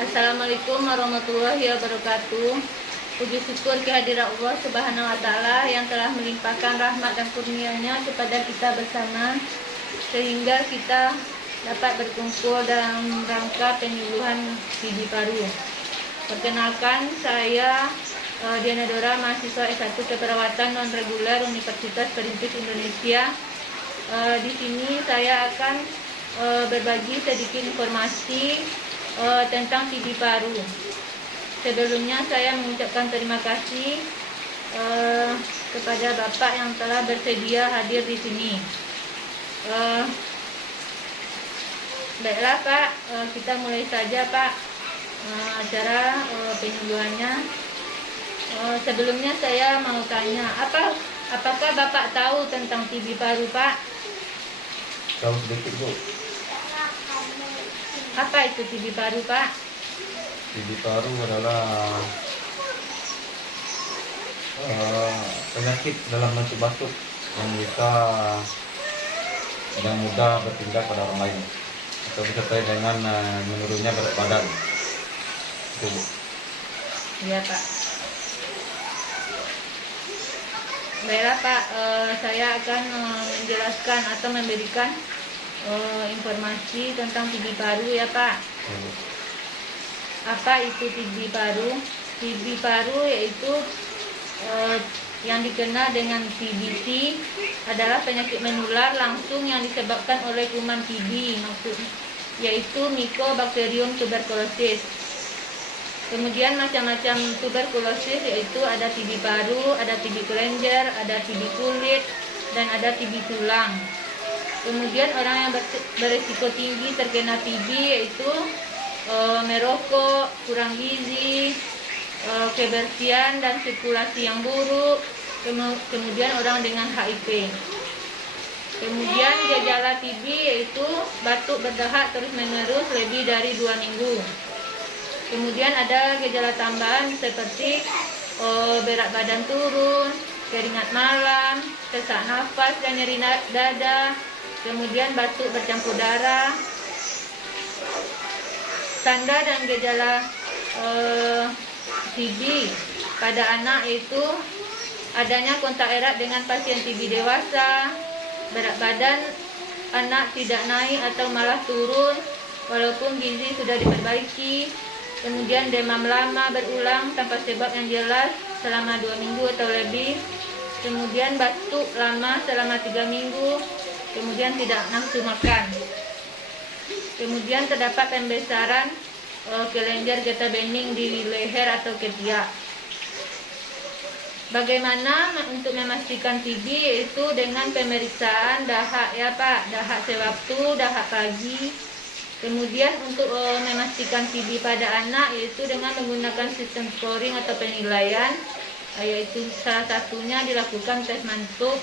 Assalamualaikum warahmatullahi wabarakatuh. Puji syukur kehadirat Allah Subhanahu wa Ta'ala yang telah melimpahkan rahmat dan kurnia-Nya kepada kita bersama, sehingga kita dapat berkumpul dalam rangka penyuluhan TB Paru. Perkenalkan, saya Diana Dora, mahasiswa S1 Keperawatan Non-Reguler Universitas Perintis Indonesia. Di sini saya akan berbagi sedikit informasi tentang TB Paru. Sebelumnya saya mengucapkan terima kasih kepada Bapak yang telah bersedia hadir di sini. Baiklah Pak, kita mulai saja Pak acara penyuluhannya. Sebelumnya saya mau tanya, apakah Bapak tahu tentang TB Paru Pak? Tahu sedikit Bu. Apa itu TB Paru Pak? TB Paru adalah penyakit dalam bentuk batuk yang mudah berpindah pada orang lain atau disertai dengan menurunnya berat badan. Itu Bu. Iya Pak. Baiklah Pak, saya akan menjelaskan atau memberikan informasi tentang TB Paru ya Pak. Apa itu TB Paru? TB Paru yaitu yang dikenal dengan TBC adalah penyakit menular langsung yang disebabkan oleh kuman TB, yaitu Mycobacterium tuberculosis. Kemudian macam-macam tuberkulosis yaitu ada TB paru, ada TB kelenjar, ada TB kulit, dan ada TB tulang. Kemudian orang yang berisiko tinggi terkena TB yaitu merokok, kurang gizi, kebersihan dan sirkulasi yang buruk, kemudian orang dengan HIV. Kemudian gejala TB yaitu batuk berdahak terus-menerus lebih dari 2 minggu. Kemudian ada gejala tambahan seperti berat badan turun, keringat malam, sesak nafas dan nyeri dada, kemudian batuk bercampur darah. Tanda dan gejala TB pada anak itu adanya kontak erat dengan pasien TB dewasa, berat badan anak tidak naik atau malah turun walaupun gizi sudah diperbaiki, kemudian demam lama berulang tanpa sebab yang jelas selama 2 minggu atau lebih, kemudian batuk lama selama 3 minggu, kemudian tidak nafsu makan. Kemudian terdapat pembesaran kelenjar getah bening di leher atau ketiak. Bagaimana untuk memastikan TB? Yaitu dengan pemeriksaan dahak ya Pak, dahak sewaktu, dahak pagi. Kemudian untuk memastikan TB pada anak yaitu dengan menggunakan sistem scoring atau penilaian, yaitu salah satunya dilakukan tes mantuk.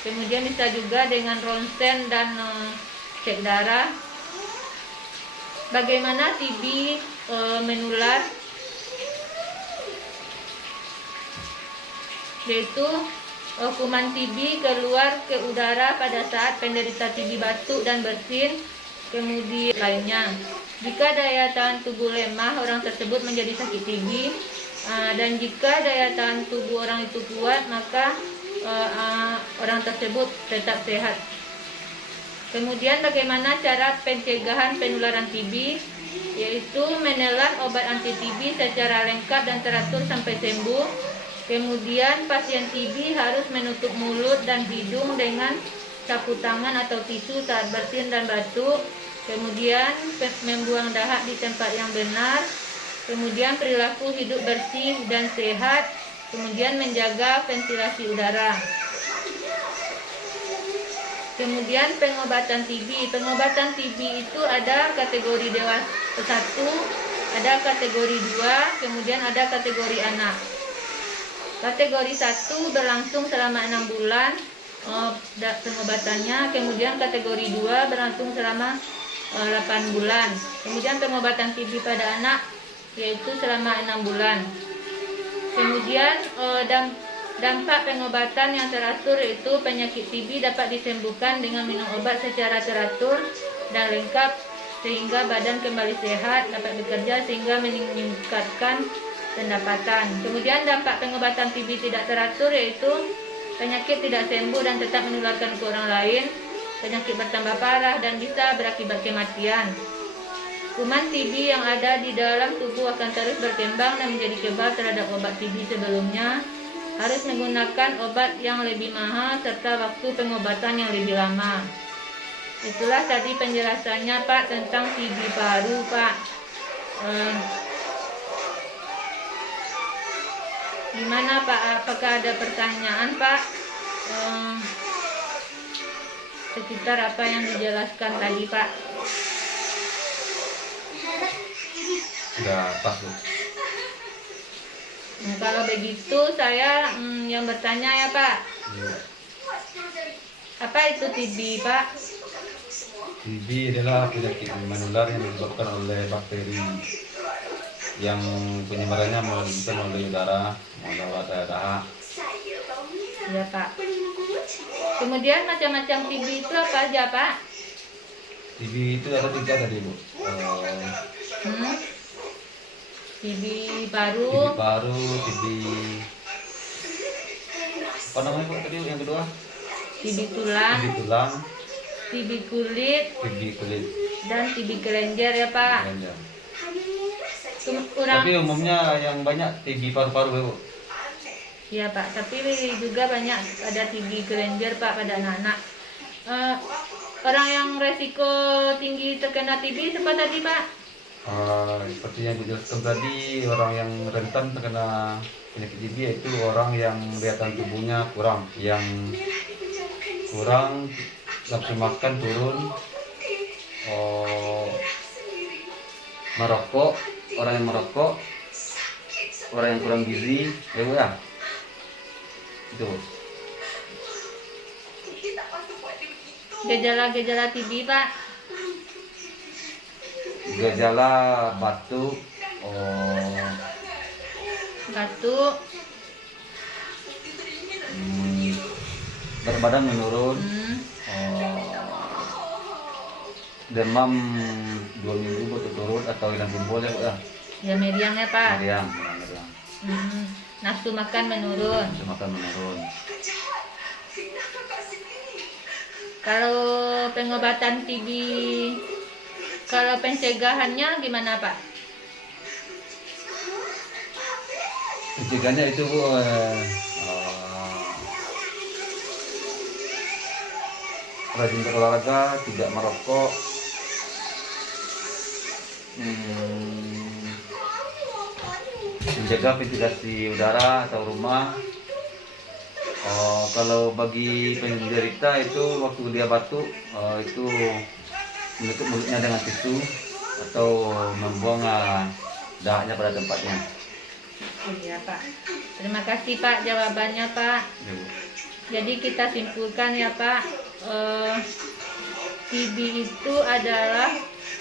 Kemudian bisa juga dengan ronsen dan cek darah. Bagaimana TB menular? Yaitu kuman TB keluar ke udara pada saat penderita TB batuk dan bersin. Kemudian lainnya, jika daya tahan tubuh lemah, orang tersebut menjadi sakit TB. Dan jika daya tahan tubuh orang itu kuat, maka orang tersebut tetap sehat. Kemudian bagaimana cara pencegahan penularan TB? Yaitu menelan obat anti TB secara lengkap dan teratur sampai sembuh. Kemudian pasien TB harus menutup mulut dan hidung dengan sapu tangan atau tisu saat bersin dan batuk. Kemudian membuang dahak di tempat yang benar. Kemudian perilaku hidup bersih dan sehat. Kemudian menjaga ventilasi udara. Kemudian pengobatan TB. Pengobatan TB itu ada kategori dewasa 1, ada kategori 2, kemudian ada kategori anak. Kategori 1 berlangsung selama 6 bulan pengobatannya, kemudian kategori 2 berlangsung selama 8 bulan. Kemudian pengobatan TB pada anak yaitu selama 6 bulan. Kemudian dampak pengobatan yang teratur yaitu penyakit TB dapat disembuhkan dengan minum obat secara teratur dan lengkap sehingga badan kembali sehat, dapat bekerja sehingga meningkatkan pendapatan. Kemudian dampak pengobatan TB tidak teratur yaitu penyakit tidak sembuh dan tetap menularkan ke orang lain, penyakit bertambah parah dan bisa berakibat kematian. Kuman TB yang ada di dalam tubuh akan terus berkembang dan menjadi kebal terhadap obat TB sebelumnya. Harus menggunakan obat yang lebih mahal serta waktu pengobatan yang lebih lama. Itulah tadi penjelasannya Pak tentang TB paru Pak. Gimana Pak? Apakah ada pertanyaan Pak? Sekitar apa yang dijelaskan tadi Pak? Udah pas Bu. Kalau begitu saya yang bertanya ya Pak. Iya. Apa itu TB Pak? TB adalah penyakit menular yang disebabkan oleh bakteri yang penyebarannya melalui udara, melalui darah. Ya Pak. Kemudian macam-macam TB itu apa aja Pak? TB itu ada 3 tadi Bu. TB paru, TB paru, TB apa namanya Bu tadi yang kedua? TB tulang, TB tulang, TB kulit, TB kulit. dan TB kelenjar ya Pak. Kelenjar. Kurang, Tapi umumnya yang banyak TB paru-paru Bu. ya Pak. Tapi juga banyak ada TB kelenjar Pak pada anak-anak. Orang yang resiko tinggi terkena TB siapa tadi Pak? Seperti yang dijelaskan tadi, orang yang rentan terkena penyakit TB yaitu orang yang daya tahan tubuhnya kurang, yang kurang, nafsu makan turun, merokok, orang yang merokok, orang yang kurang gizi, ya itu. Gejala-gejala TB Pak? Gejala batuk, Batuk, berat badan menurun, demam 2 minggu berturut-turut atau hilang jempol ya Bu ya. ya meriang ya Pak. Meriang. Nafsu makan menurun. Nafsu makan menurun. Kalau pengobatan TB, kalau pencegahannya gimana Pak? Pencegahannya itu Bu, rajin berolahraga, tidak merokok, menjaga ventilasi udara atau rumah. Kalau bagi penderita itu waktu dia batuk itu menutup mulutnya dengan tisu atau membuang dahaknya pada tempatnya. Iya Pak. Terima kasih Pak jawabannya Pak. Ya, Bu. Jadi kita simpulkan ya Pak, TB itu adalah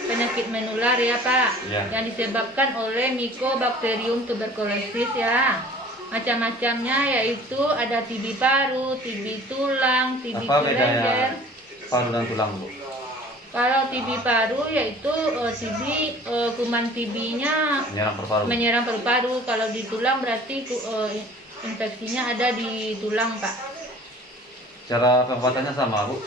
penyakit menular ya Pak, Ya. yang disebabkan oleh Mycobacterium tuberculosis ya. Macam-macamnya yaitu ada TB paru, TB tulang, TB Apa bedanya kelenjar. paru dan tulang Bu? Kalau TB paru yaitu TB kuman TB-nya Menyerang paru-paru. menyerang paru-paru. Kalau di tulang berarti infeksinya ada di tulang Pak. Cara pengobatannya sama Bu?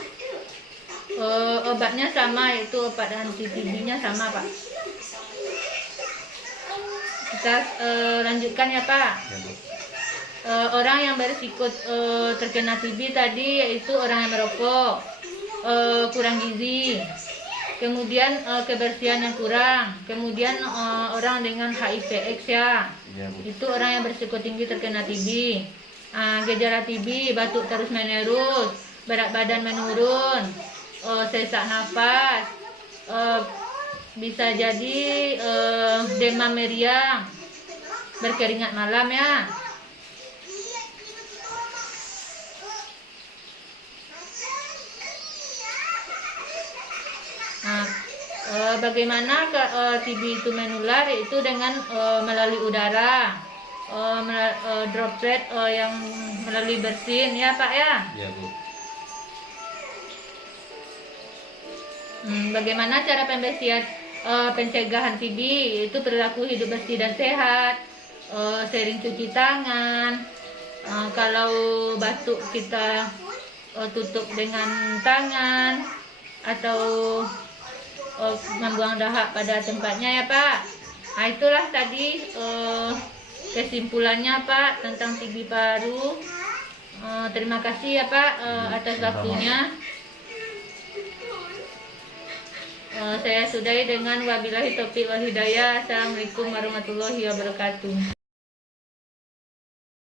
Obatnya sama, yaitu obat anti TB-nya sama Pak. Kita lanjutkan ya Pak. Ya, Bu. Orang yang berisiko terkena TB tadi yaitu orang yang merokok, kurang gizi, kemudian kebersihan yang kurang, kemudian orang dengan HIV/AIDS ya, Ya, Bu. itu orang yang berisiko tinggi terkena TB. Gejala TB, batuk terus menerus, berat badan menurun, sesak nafas, bisa jadi demam meriang, berkeringat malam ya. Bagaimana TB itu menular? Itu dengan melalui udara, droplet yang melalui bersin ya Pak ya. Ya, Bu. Bagaimana cara pencegahan TB? Itu perilaku hidup bersih dan sehat, sering cuci tangan. Kalau batuk kita tutup dengan tangan atau membuang dahak pada tempatnya ya Pak. Nah, itulah tadi kesimpulannya Pak tentang TB paru. Terima kasih ya Pak atas waktunya. Saya sudahi dengan wabillahi taufiq wal hidayah. Assalamualaikum warahmatullahi wabarakatuh.